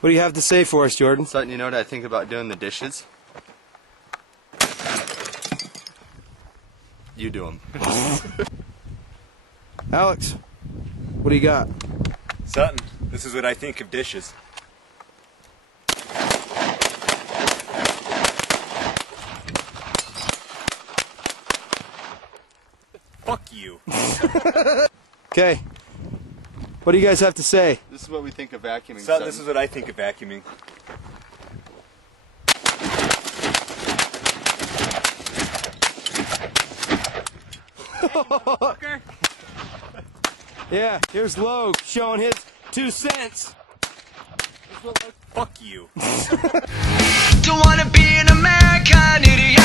What do you have to say for us, Jordan? Sutton, you know what I think about doing the dishes? You do them. Alex, what do you got? Sutton, this is what I think of dishes. Fuck you. Okay. What do you guys have to say? This is what we think of vacuuming. Sutton, this is what I think of vacuuming. Yeah, here's Logue showing his 2 cents. Fuck you. Don't wanna be an American idiot.